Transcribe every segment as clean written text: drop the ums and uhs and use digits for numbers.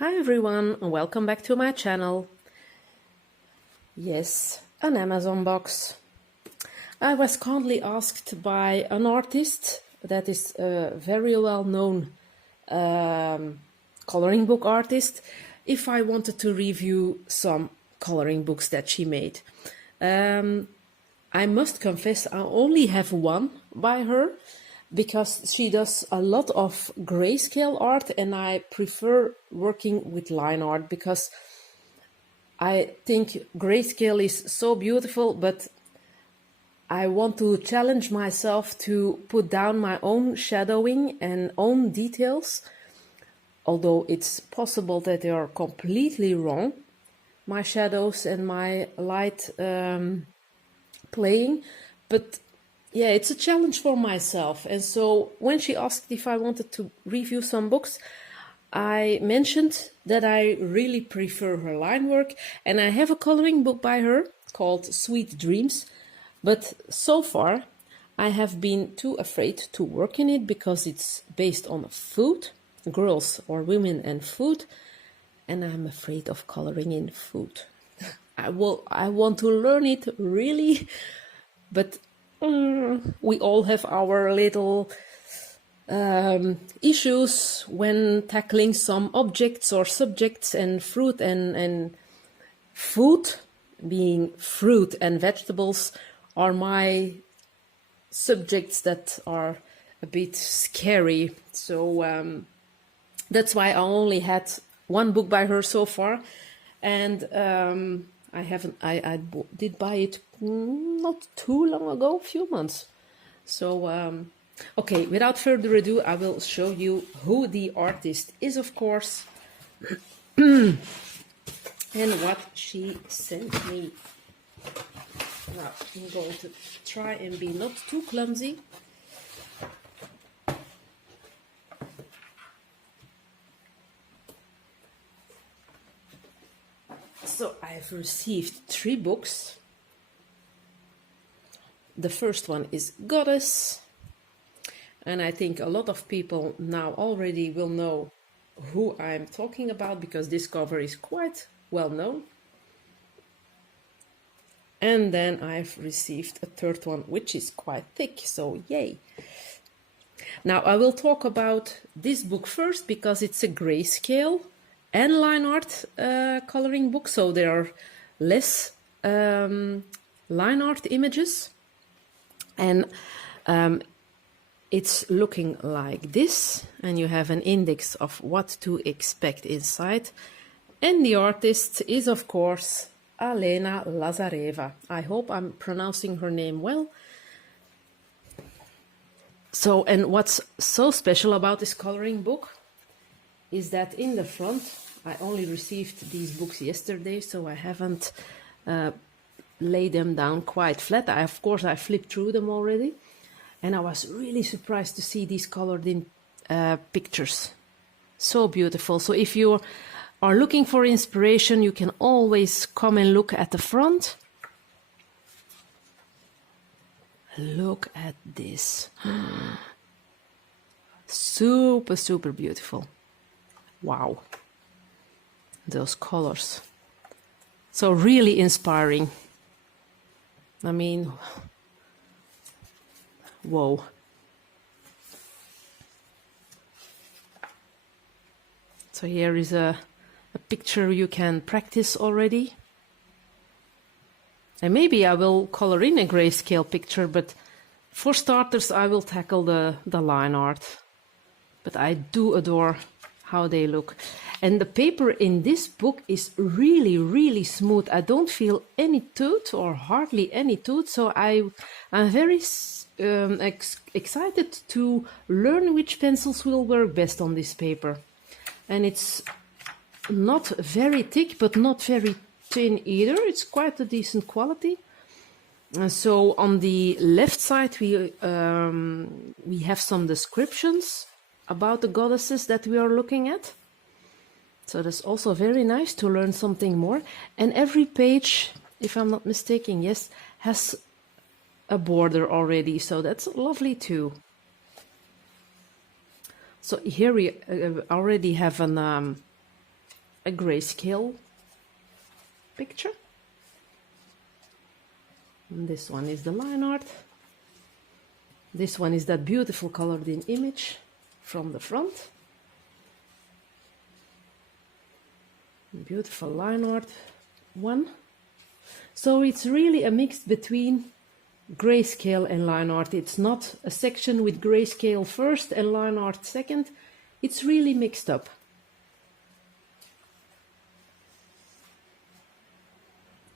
Hi everyone, and welcome back to my channel. Yes, an Amazon box. I was kindly asked by an artist that is a very well-known coloring book artist if I wanted to review some coloring books that she made. I must confess I only have one by her because she does a lot of grayscale art and I prefer working with line art because I think grayscale is so beautiful, but I want to challenge myself to put down my own shadowing and own details, although it's possible that they are completely wrong, my shadows and my light playing, but yeah, it's a challenge for myself. And so when she asked if I wanted to review some books, I mentioned that I really prefer her line work, and I have a coloring book by her called Sweet Dreams, but so far I have been too afraid to work in it because it's based on food, girls or women and food, and I'm afraid of coloring in food. I want to learn it really, but we all have our little issues when tackling some objects or subjects, and fruit and food, being fruit and vegetables, are my subjects that are a bit scary. So that's why I only had one book by her so far, and I did buy it not too long ago, a few months. So okay, without further ado, I will show you who the artist is, of course, and what she sent me. Now, I'm going to try and be not too clumsy. So I've received 3 books. The first one is Goddess, and I think a lot of people now already will know who I'm talking about because this cover is quite well known. And then I've received a third one, which is quite thick, so yay. Now I will talk about this book first because it's a grayscale and line art coloring book, so there are less line art images. And it's looking like this, and you have an index of what to expect inside. And the artist is, of course, Alena Lazareva. I hope I'm pronouncing her name well. So, and what's so special about this coloring book is that in the front, I only received these books yesterday, so I haven't laid them down quite flat. Of course, I flipped through them already, and I was really surprised to see these colored in pictures. So beautiful. So if you are looking for inspiration, you can always come and look at the front. Look at this. Super, super beautiful. Wow. Those colors. So really inspiring. I mean, whoa. So here is a picture you can practice already. And maybe I will color in a grayscale picture, but for starters I will tackle the line art. But I do adore how they look. And the paper in this book is really, really smooth. I don't feel any tooth or hardly any tooth, so I'm very excited to learn which pencils will work best on this paper. And it's not very thick, but not very thin either. It's quite a decent quality. So on the left side we have some descriptions about the goddesses that we are looking at. So that's also very nice to learn something more. And every page, if I'm not mistaken, yes, has a border already, so that's lovely too. So here we already have an a grayscale picture. And this one is the line art. This one is that beautiful colored in image from the front. Beautiful line art one. So it's really a mix between grayscale and line art. It's not a section with grayscale first and line art second. It's really mixed up.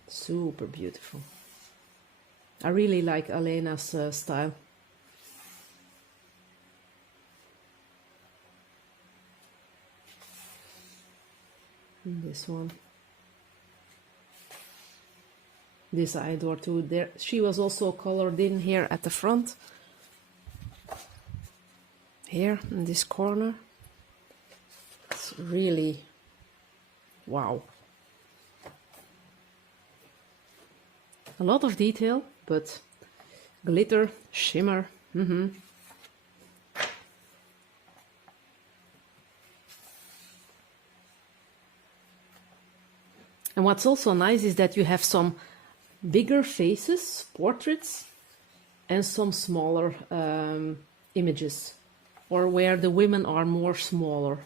Super beautiful. I really like Alena's style. And this one. This I adore too. There, she was also colored in here at the front. Here in this corner. It's really wow. A lot of detail, but glitter, shimmer. And what's also nice is that you have some bigger faces, portraits, and some smaller images, or where the women are more smaller.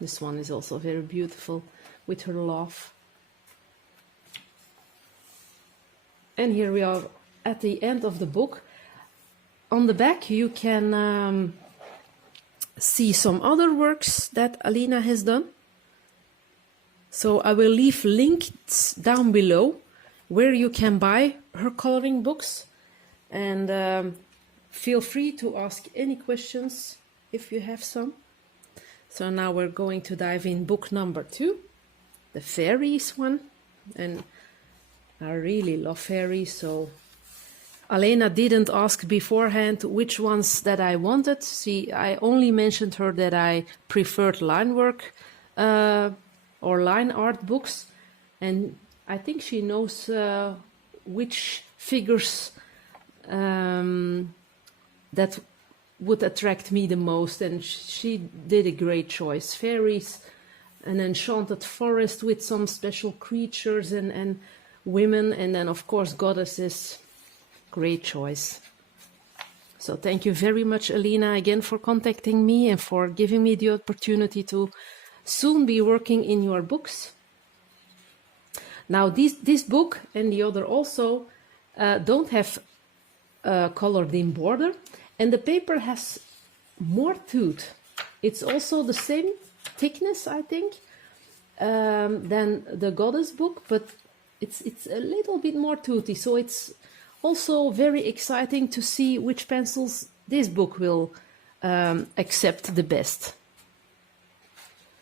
This one is also very beautiful with her laugh. And here we are at the end of the book. On the back you can see some other works that Alena has done. So I will leave links down below where you can buy her coloring books. And feel free to ask any questions if you have some. So now we're going to dive in book number 2, the Fairies one. And I really love fairies, so Alena didn't ask beforehand which ones that I wanted. See, I only mentioned her that I preferred line work or line art books, and I think she knows which figures that would attract me the most, and she did a great choice. Fairies, an enchanted forest with some special creatures and women, and then of course goddesses. Great choice. So thank you very much, Alena, again for contacting me and for giving me the opportunity to soon be working in your books. Now this book and the other also don't have colored in border, and the paper has more tooth. It's also the same thickness, I think, than the goddess book, but it's a little bit more toothy, so it's also very exciting to see which pencils this book will accept the best,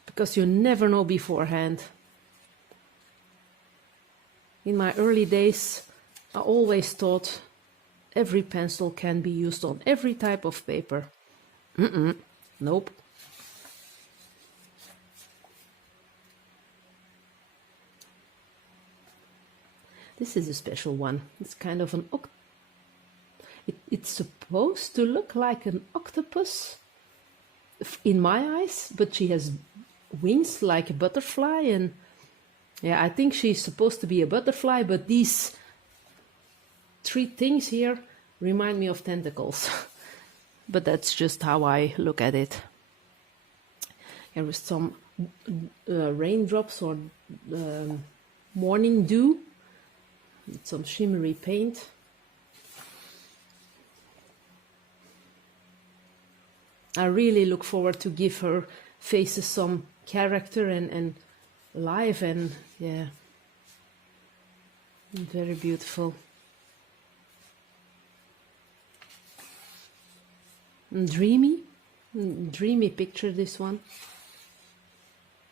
because you never know beforehand. In my early days, I always thought every pencil can be used on every type of paper. Nope. This is a special one. It's kind of an it's supposed to look like an octopus in my eyes, but she has wings like a butterfly, and yeah, I think she's supposed to be a butterfly, but these 3 things here remind me of tentacles. But that's just how I look at it. Here is some raindrops or morning dew. Some shimmery paint. I really look forward to give her faces some character and life, and yeah, very beautiful. And dreamy picture, this one.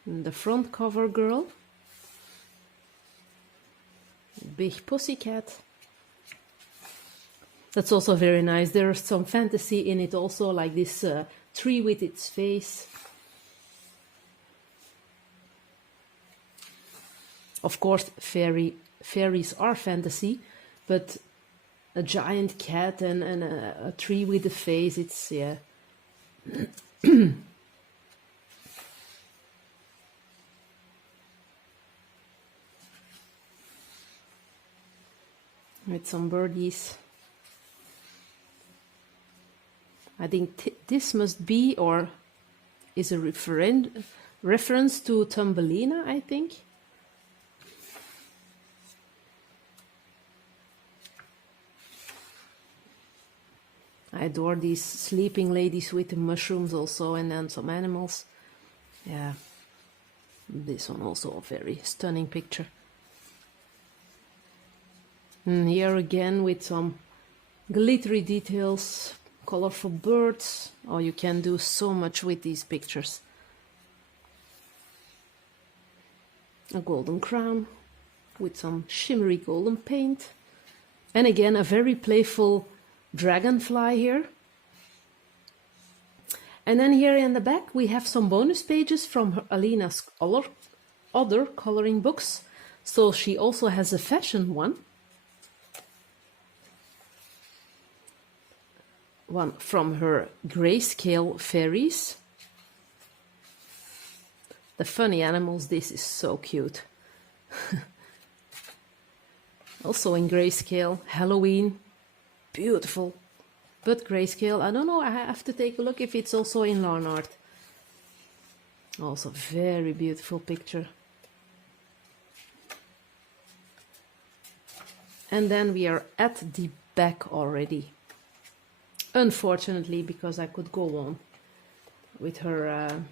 And the front cover girl. Big pussycat. That's also very nice. There's some fantasy in it also, like this tree with its face. Of course, fairies are fantasy, but a giant cat and a tree with a face, it's, yeah. with some birdies. I think this must be, or is a reference to Thumbelina, I think. I adore these sleeping ladies with the mushrooms also, and then some animals. Yeah, this one also a very stunning picture. And here again with some glittery details, colorful birds. Oh, you can do so much with these pictures. A golden crown with some shimmery golden paint. And again, a very playful dragonfly here. And then here in the back we have some bonus pages from Alina's other coloring books. So she also has a fashion one. One from her Grayscale Fairies. The funny animals, this is so cute. Also in Grayscale, Halloween, beautiful. But Grayscale, I don't know, I have to take a look if it's also in Lawn Art. Also very beautiful picture. And then we are at the back already. Unfortunately, because I could go on with her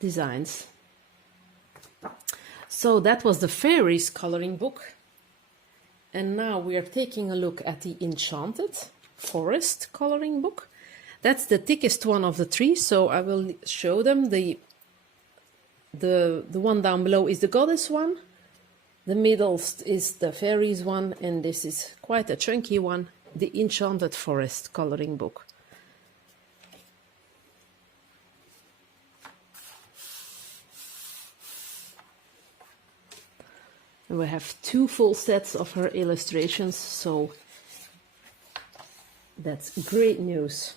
designs. So that was the Fairies coloring book. And now we are taking a look at the Enchanted Forest coloring book. That's the thickest one of the three, so I will show them. The one down below is the Goddess one. The middle is the Fairies one, and this is quite a chunky one, the Enchanted Forest coloring book. And we have two full sets of her illustrations, so that's great news.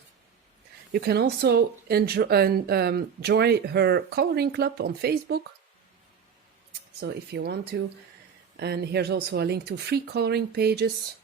You can also enjoy her coloring club on Facebook, so if you want to. And here's also a link to free coloring pages.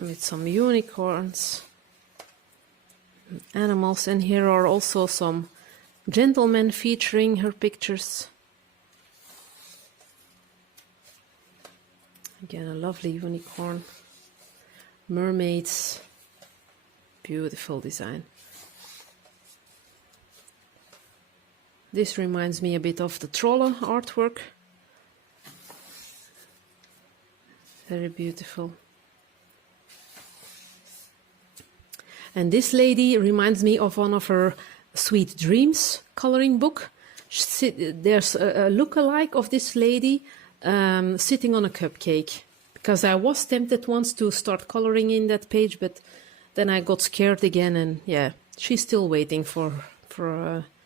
With some unicorns, animals, and here are also some gentlemen featuring her pictures. Again, a lovely unicorn, mermaids, beautiful design. This reminds me a bit of the Trolle artwork. Very beautiful. And this lady reminds me of one of her Sweet Dreams coloring book. There's a look-alike of this lady sitting on a cupcake. Because I was tempted once to start coloring in that page, but then I got scared again, and yeah, she's still waiting for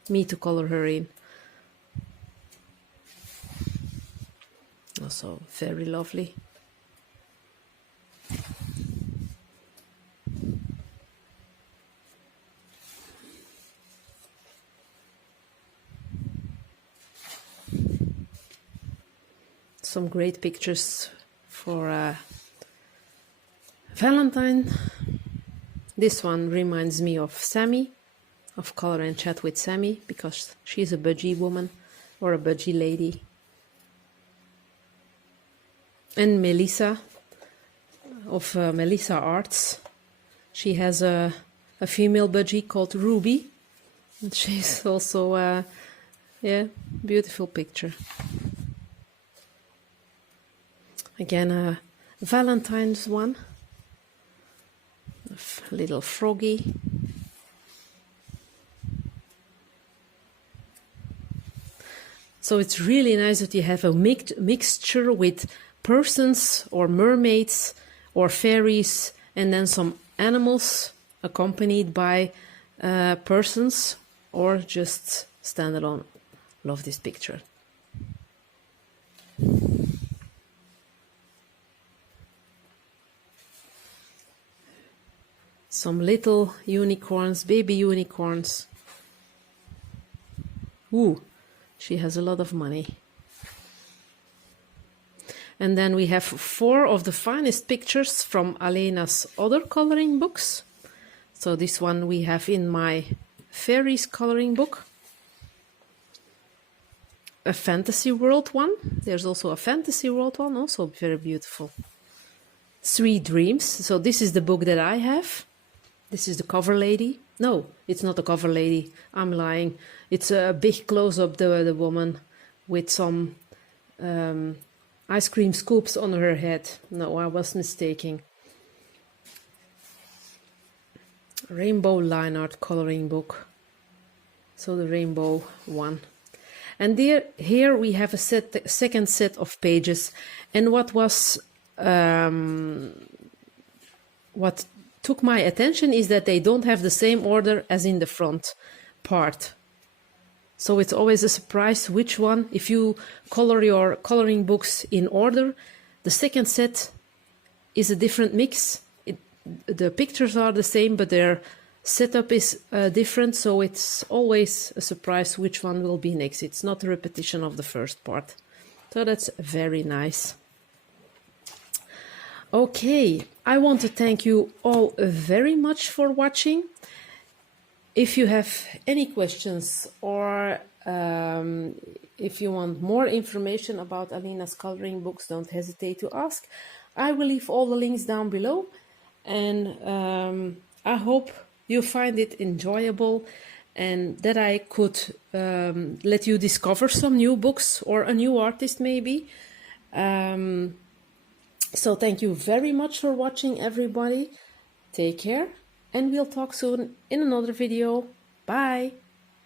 me to color her in. Also very lovely. Some great pictures for Valentine. This one reminds me of Sammy, of Color and Chat with Sammy, because she's a budgie woman or a budgie lady. And Melissa, of Melissa Arts. She has a female budgie called Ruby. And she's also, yeah, beautiful picture. Again, a Valentine's one. A little froggy. So it's really nice that you have a mixture with persons or mermaids or fairies, and then some animals accompanied by persons or just standalone. Love this picture. Some little unicorns, baby unicorns. Ooh, she has a lot of money. And then we have 4 of the finest pictures from Alena's other coloring books. So this one we have in my Fairies coloring book. A fantasy world one. There's also a fantasy world one, also very beautiful. 3 Dreams. So this is the book that I have. This is the cover lady. No, it's not a cover lady. I'm lying. It's a big close-up, the woman with some ice cream scoops on her head. No, I was mistaken. Rainbow line art coloring book. So the rainbow one. And here we have a second set of pages. And what took my attention is that they don't have the same order as in the front part. So it's always a surprise which one. If you color your coloring books in order, the second set is a different mix. The pictures are the same, but their setup is different. So it's always a surprise which one will be next. It's not a repetition of the first part. So that's very nice. Okay, I want to thank you all very much for watching. If you have any questions or if you want more information about Alena's coloring books, don't hesitate to ask. I will leave all the links down below, and I hope you find it enjoyable and that I could let you discover some new books or a new artist maybe. So thank you very much for watching, everybody. Take care, and we'll talk soon in another video. Bye!